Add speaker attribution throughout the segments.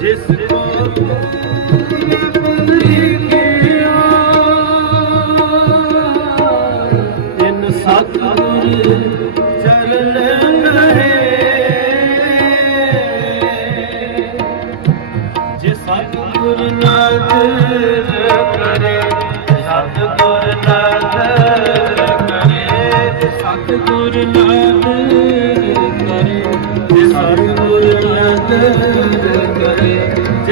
Speaker 1: ਜਿਸ ਕੋ ਇਨ ਸਤਿਗੁਰ ਜੇ ਸਤਿਗੁਰ ਨਦਰ ਕਰੇ ਸਤਿਗੁਰ ਨਦਰ ਕਰੇ। ਸਤਿਗੁਰ ਨਦਰ ਕਰੇ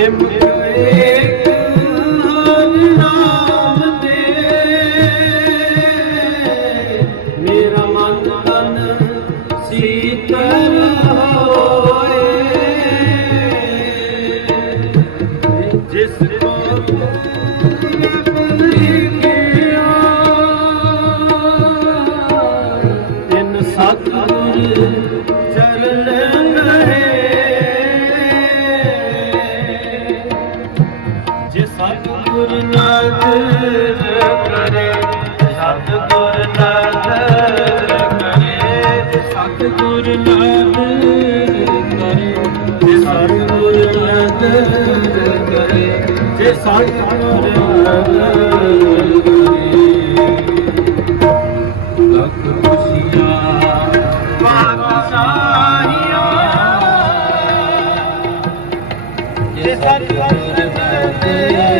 Speaker 1: limb to limb. ਜੇ ਸੰਗ ਲੱਖ ਖੁਸ਼ੀਆਂ ਪਾਤਸ਼ਾਹੀਆਂ ਜੇ ਸਤਿਗੁਰ ਦੇ